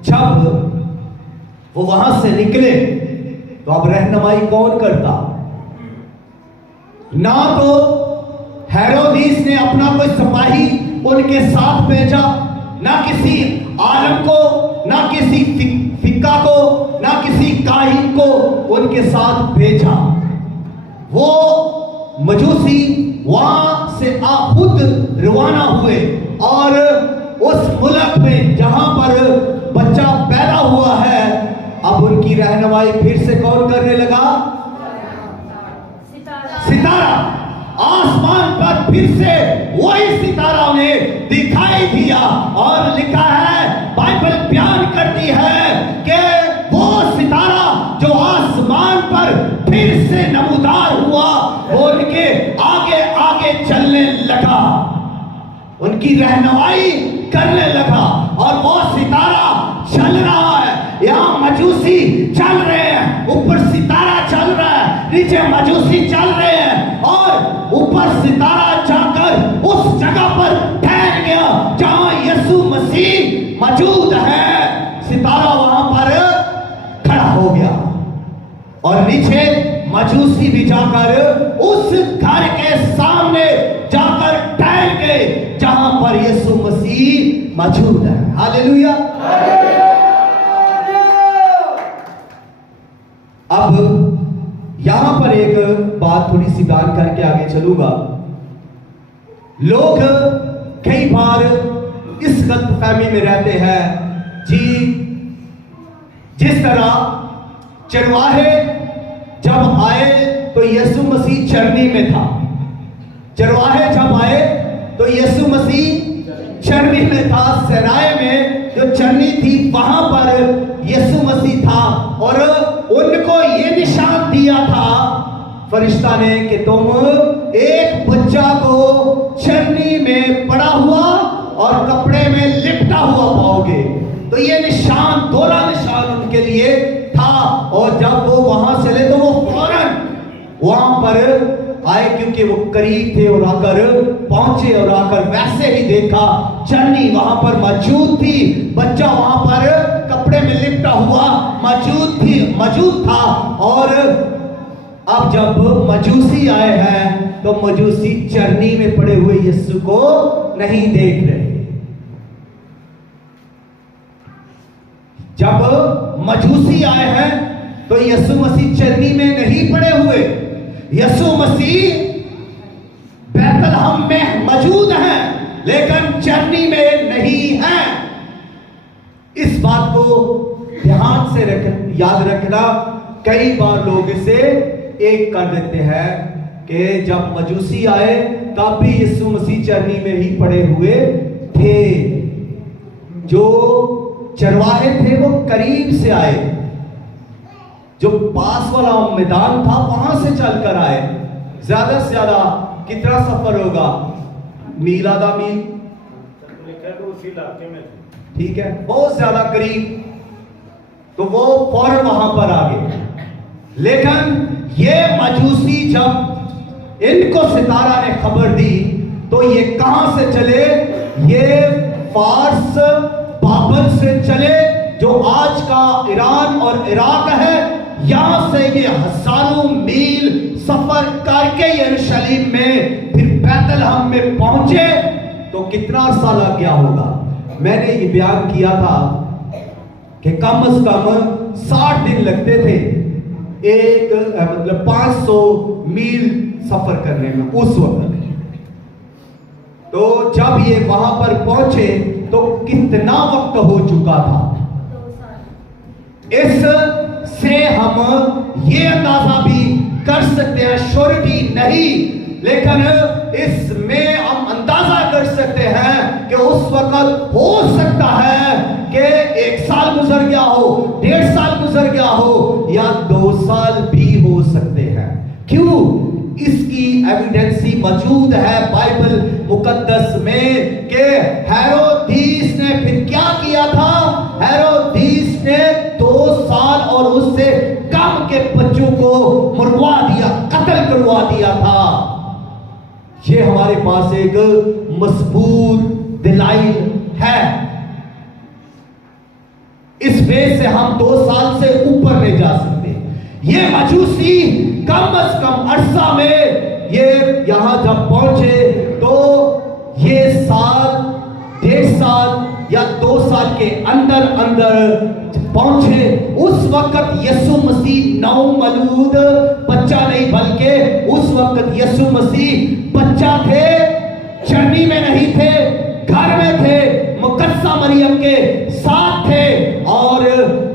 जब वो वहां से निकले तो अब रहनुमाई कौन करता? ना तो हेरोदिस ने अपना कोई सिपाही उनके साथ भेजा, ना किसी आलम को, ना किसी फिक्का को, ना किसी काहिन को उनके साथ भेजा। वो मजूसी वहां से खुद रवाना हुए और उस मुल्क में जहां पर बच्चा पैदा हुआ है, अब उनकी रहनुमाई फिर से कौन करने लगा? सितारा। आसमान पर फिर से वही सितारा उन्हें दिखाई दिया और लिखा है, बाइबल बयान करती है कि वो सितारा जो आसमान पर फिर से नमूदार हुआ, वो उनके आगे आगे चलने लगा, उनकी रहनुमाई करने लगा। और वो सितारा चल रहा है, यहां मजूसी चल रहे हैं, ऊपर सितारा चल रहा है, नीचे मजूसी चल रहे हैं, और ऊपर सितारा जाकर उस जगह पर ठहर गया जहां यीशु मसीह मौजूद है। सितारा वहां पर खड़ा हो गया और नीचे मजूसी भी जाकर उस घर के सामने जाकर ठहर गए जहां पर यीशु मसीह मौजूद है। हालेलुया। अब यहां पर एक बात थोड़ी सी बयान करके आगे चलूंगा। लोग कई बार इस गलतफहमी में रहते हैं जी, जिस तरह चरवाहे जब आए तो यीशु मसीह चरनी में था, चरवाहे जब आए तो यीशु मसीह चरनी में था, सराय में जो चरनी थी वहां पर यीशु मसीह था, और उनको ये निशान दिया था फरिश्ता ने कि तुम एक बच्चा को चरनी में पड़ा हुआ और कपड़े में लिपटा हुआ पाओगे। तो ये निशान, दोहरा निशान उनके लिए था। और जब वो वहां चले तो वो फौरन वहां पर आए, क्योंकि वो करीब थे, और आकर पहुंचे और आकर वैसे ही देखा चरनी वहां पर मौजूद थी, बच्चा वहां पर कपड़े में लिपटा हुआ मौजूद था। और अब जब मजूसी आए हैं तो मजूसी चरनी में पड़े हुए यीशु को नहीं देख रहे। जब मजूसी आए हैं तो यीशु मसीह चरनी में नहीं पड़े हुए, यीशु मसीह बैतलहम में मौजूद हैं, लेकिन चरनी में नहीं हैं। इस बात को ध्यान से याद रखना। कई बार लोग इसे एक कर देते हैं कि जब मजूसी आए तब भी यीशु मसीह चरनी में ही पड़े हुए थे। जो चरवाहे थे वो करीब से आए, जो पास वाला मैदान था वहां से चलकर आए। ज्यादा से ज्यादा कितना सफर होगा? मील, आधा मील, उसी इलाके में। ठीक है, बहुत ज्यादा करीब। तो वो फौरन वहां पर आ गए। लेकिन ये मजूसी जब इनको सितारा ने खबर दी तो ये कहां से चले? ये फारस बाबल से चले, जो आज का ईरान और इराक है। यहां से ये हजारों मील सफर करके यरूशलेम में फिर बैतलहम में पहुंचे। तो कितना अरसा लग गया होगा? मैंने ये बयान किया था कि कम से कम 60 दिन लगते थे एक मतलब 500 मील सफर करने में उस वक्त। तो जब ये वहां पर पहुंचे तो कितना वक्त हो चुका था? इस से हम ये अंदाजा भी कर सकते हैं, श्योरिटी नहीं, लेकिन इसमें हम अंदाजा कर सकते हैं कि उस वक्त हो सकता है कि 1 साल गुजर गया हो, 1.5 साल गुजर गया हो, या 2 साल भी हो सकते हैं। क्यों? इसकी एविडेंसी मौजूद है बाइबल मुकद्दस में कि हेरोदीस ने फिर क्या किया था? हेरोदीस ने 2 साल और उससे कम के बच्चों को मरवा दिया, कत्ल करवा दिया था। ये हमारे पास एक मजबूत दलाइल है। इस बेस से हम 2 साल से ऊपर नहीं जा सकते। ये मजूसी कम से कम अरसा में ये यहां जब पहुंचे तो ये 1.5 साल या 2 साल के अंदर अंदर पहुंचे। उस वक्त यीशु मसीह नौमौलूद बच्चा नहीं, बल्कि उस वक्त यीशु मसीह बच्चा थे, चरनी में नहीं थे, घर में थे, मुकद्दसा मरियम के साथ थे। और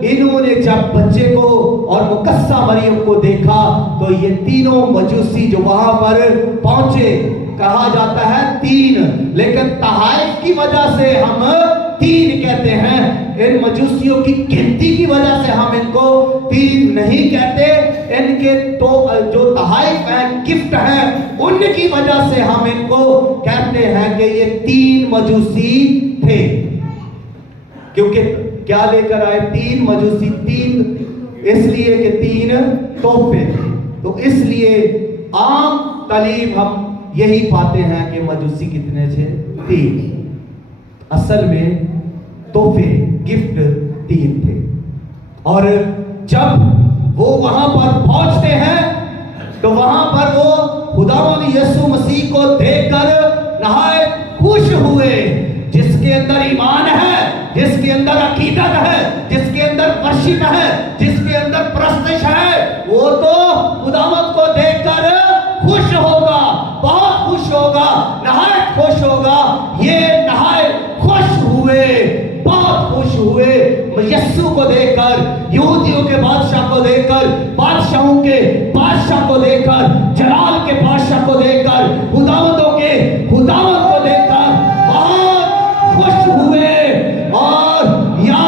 इन्होंने जब बच्चे को और मुकद्दसा मरियम को देखा तो ये तीनों मजूसी जो वहां पर पहुंचे, कहा जाता है 3, लेकिन तहाइफ की वजह से हम 3 कहते हैं। इन मजूसियों की गिनती की वजह से हम इनको 3 नहीं कहते। इनके तो जो तहाइफ है, गिफ्ट है, उनकी वजह से हम इनको कहते हैं कि ये 3 मजूसी थे। क्योंकि क्या लेकर आए? 3 मजूसी, 3 इसलिए कि 3 तोहफे थे। तो इसलिए आम तालीम हम यही पाते हैं कि मजूसी कितने थे? 3। असल में तोहफे, गिफ्ट 3 थे। और जब वो वहां पर पहुंचते हैं तो वहां पर वो खुदावंद यीशु मसीह को देखकर नहाए खुश हुए। जिसके अंदर ईमान है, जिसके अंदर अकीदत है, जिसके अंदर वर्शिप है, जिसके अंदर प्रस्तिश है, वो तो खुदावंद को देखकर खुश होगा, बहुत खुश होगा, नहाए खुश होगा। ये नहाए खुश हुए, बहुत खुश हुए यीशु को देखकर, यहूदियों के बादशाह को देखकर, बादशाहों के बादशाह को देखकर, जलाल के बादशाह को देखकर, खुदावंदों के खुदावंद को देखकर बहुत खुश हुए। और या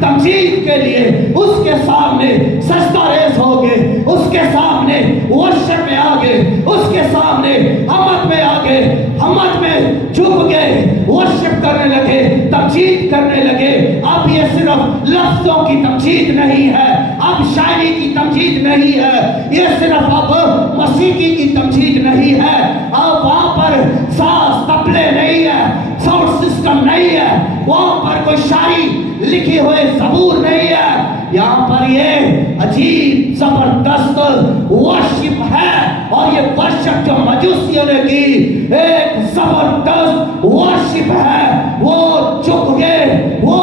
तमजीद के लिए उसके सामने सजदा रेज़ हो गए, उसके सामने वर्शिप में आ गए, उसके सामने हमद में आ गए, हमद में झुक गए, वर्शिप करने लगे, तमजीद करने लगे। अब ये सिर्फ लफ्जों की तमजीद नहीं है, अब शायरी की तमजीद नहीं है, ये सिर्फ अब मौसीकी की तमजीद नहीं है, अब वहां पर साज तबले नहीं है, साउंड सिस्टम नहीं है, वहां पर कोई शायरी लिखी हुए ज़बूर नहीं है, यहाँ पर ये अजीब जबरदस्त वर्शिप है। और ये वर्शिप जो मजूसियों ने की, एक जबरदस्त वर्शिप है। वो झुक गए, वो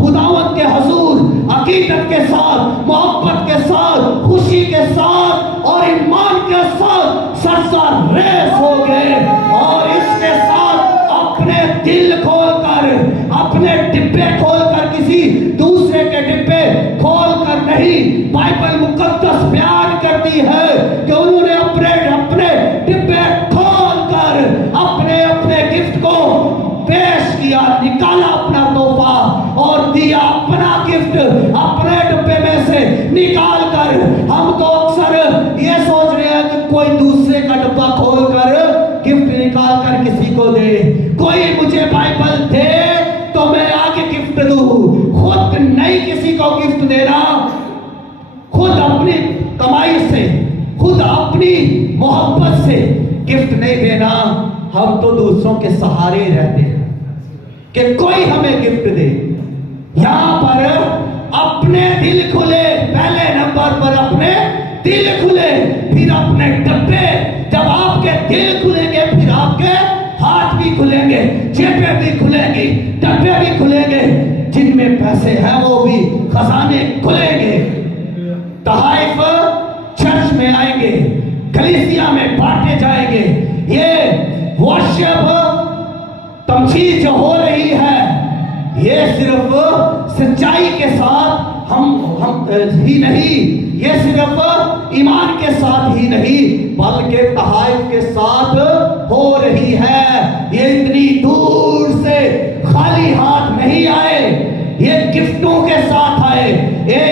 खुदावंद के हुजूर अकीदत के साथ, मोहब्बत के साथ, खुशी के साथ और ईमान के साथ सजदा रेज़ हो गए और इसके साथ अपने दिल खोलकर, अपने डिब्बे खोलकर, किसी दूसरे के डिब्बे खोलकर नहीं, बाइबल मुकद्दस बयान करती है कि उन्होंने अपने अपने डिब्बे खोलकर अपने अपने गिफ्ट को पेश किया, निकाला अपना तोहफा और दिया अपना गिफ्ट अपने डिब्बे में से निकाल कर। हम तो अक्सर ये सोच रहे हैं कि कोई दूसरे का डिब्बा खोलकर गिफ्ट निकाल कर किसी को दे, कोई मुझे बाइबल दे तो मैं आगे गिफ्ट दूं। खुद नहीं किसी को गिफ्ट देना, खुद अपनी कमाई से, खुद अपनी मोहब्बत से गिफ्ट नहीं देना। हम तो दूसरों के सहारे रहते हैं कि कोई हमें गिफ्ट दे। यहां पर अपने दिल खुले, पहले नंबर पर अपने दिल खुले, फिर अपने डब्बे। जब आपके दिल खुलेंगे फिर आपके हाथ भी खुलेंगे, जेबें भी खुलेंगी, डब्बे भी खुलेंगे, जिनमें पैसे हैं वो भी खजाने खुलेंगे। तहाइफ चर्च में आएंगे, कलीसिया में बांटे जाएंगे। ये वर्शिप तमजीद जो हो रही है, ये सिर्फ सच्चाई के साथ हम ही नहीं, ये सिर्फ ईमान के साथ ही नहीं बल्कि तहाइफ के साथ हो रही है। ये इतनी दूर से खाली हाथ नहीं आए, ये गिफ्टों के साथ आए। ये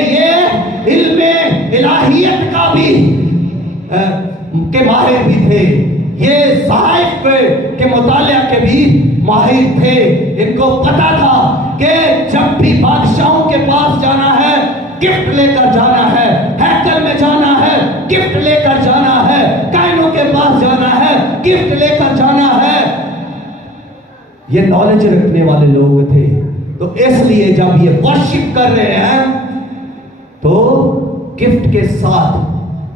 इल्मे इलाहियत का भी के माहिर भी थे, ये साहिब के मुतालिया के भी माहिर थे। इनको पता था कि जब भी बादशाहों के पास जाना है गिफ्ट लेकर जाना है, हैकल में जाना है गिफ्ट लेकर जाना है, कायनों के पास जाना है गिफ्ट लेकर जाना है। ये नॉलेज रखने वाले लोग थे, तो इसलिए जब ये वर्शिप कर रहे हैं तो गिफ्ट के साथ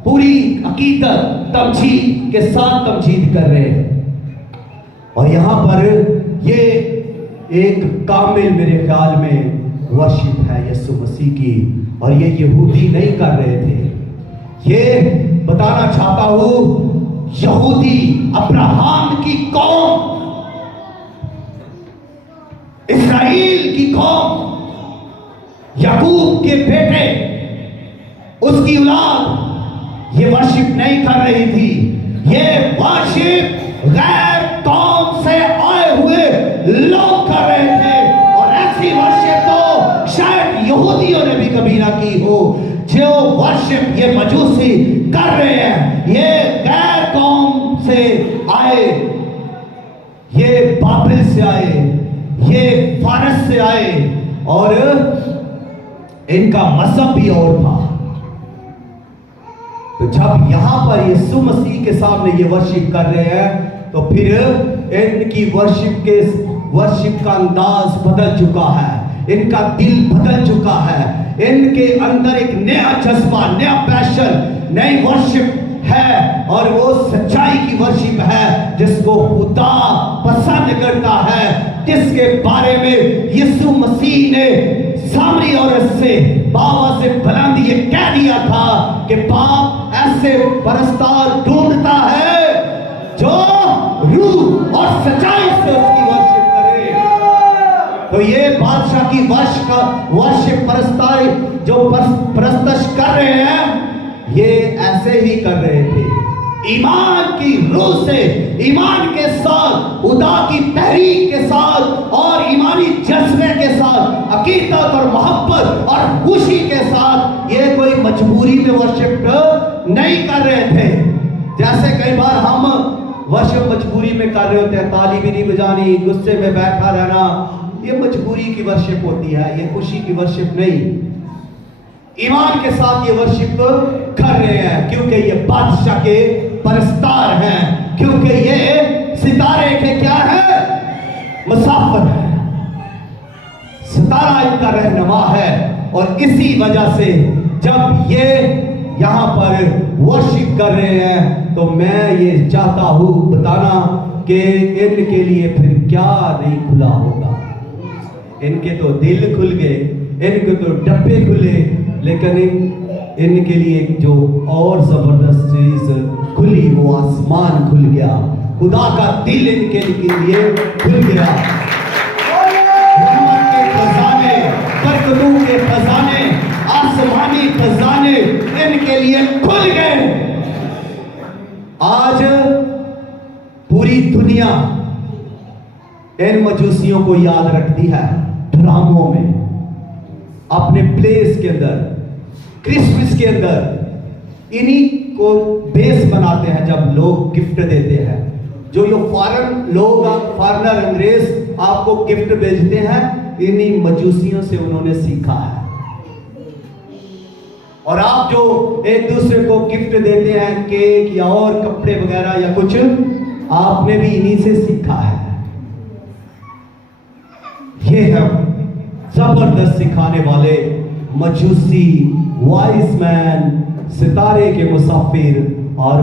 पूरी अकीदत तमजीद के साथ तमजीद कर रहे हैं। और यहां पर ये एक कामिल मेरे ख्याल में वर्शिप है यीशु मसीह की, और ये यहूदी नहीं कर रहे थे। ये बताना चाहता हूं, यहूदी अब्राहम की कौम, इस्राएल की कौम, याकूब के बेटे, उसकी औलाद ये वर्शिप नहीं कर रही थी। ये वर्शिप गैर कौम से आए हुए लोग कर रहे थे, और ऐसी वर्शिप तो शायद यहूदियों ने भी कभी ना की हो। जो वर्शिप ये मजूसी कर रहे हैं, ये गैर कौम से आए, ये बाबिल से आए, ये फारस से आए, और इनका मजहब भी और था। तो जब यहां पर यीशु मसीह के सामने ये वर्शिप कर रहे हैं, तो फिर इनकी वर्शिप का अंदाज बदल चुका है, इनका दिल बदल चुका है, इनके अंदर एक नया जज्बा, नया पैशन, नई वर्शिप है, और वो सच्चाई की वर्शिप है जिसको खुदा पसंद करता है, जिसके बारे में यीशु मसीह ने सामरी औरत से बाबा से बुलंद ये कह दिया था कि बाप ऐसे परस्तार ढूंढता है जो रूह और सच्चाई से उसकी वर्शिप करे। तो ये बादशाह की वर्शिप परस्तार जो परस्तश कर रहे हैं, ये ऐसे ही कर रहे थे, ईमान की रूह से, ईमान के साथ, खुदा की तहरीक के साथ और ईमानी जज्बे के साथ, अकीदत और मोहब्बत और खुशी के साथ, ये कोई मजबूरी में वर्शिप नहीं कर रहे थे। जैसे कई बार हम वर्शिप मजबूरी में कर रहे होते हैं, ताली भी नहीं बजानी, गुस्से में बैठा रहना, ये मजबूरी की वर्शिप होती है, ये खुशी की वर्शिप नहीं। ईमान के साथ ये वर्शिप कर रहे हैं, क्योंकि ये बादशाह के परस्तार हैं, क्योंकि ये सितारे के क्या है, मुसाफिर है, सितारा इनका रहनुमा है। और इसी वजह से जब ये यहां पर वर्शिप कर रहे हैं, तो मैं ये चाहता हूं बताना कि इनके लिए फिर क्या नहीं खुला होगा। इनके तो दिल खुल गए, इनके तो डब्बे खुले, लेकिन इनके लिए जो और जबरदस्त चीज खुली, वो आसमान खुल गया, खुदा का दिल इनके लिए खुल गया। रहमत के खजाने, बरकतों के खजाने, आसमानी खजाने इनके लिए खुल गए। आज पूरी दुनिया इन मजूसियों को याद रखती है, ड्रामों में, अपने प्लेस के अंदर, क्रिसमस के अंदर इन्हीं को बेस बनाते हैं। जब लोग गिफ्ट देते हैं, जो फॉरेन लोग, फॉरेनर अंग्रेज आपको गिफ्ट भेजते हैं, इन्हीं मजूसियों से उन्होंने सीखा है। और आप जो एक दूसरे को गिफ्ट देते हैं, केक या और कपड़े वगैरह या कुछ, आपने भी इन्हीं से सीखा है। ये है जबरदस्त सिखाने वाले मजूसी, वाइस मैन, सितारे के मुसाफिर और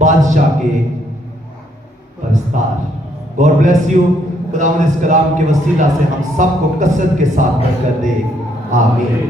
बादशाह के परस्तार। God bless you. खुदा इस कलाम के वसीला से हम सबको कसरत के साथ बरकत दे। आमीन।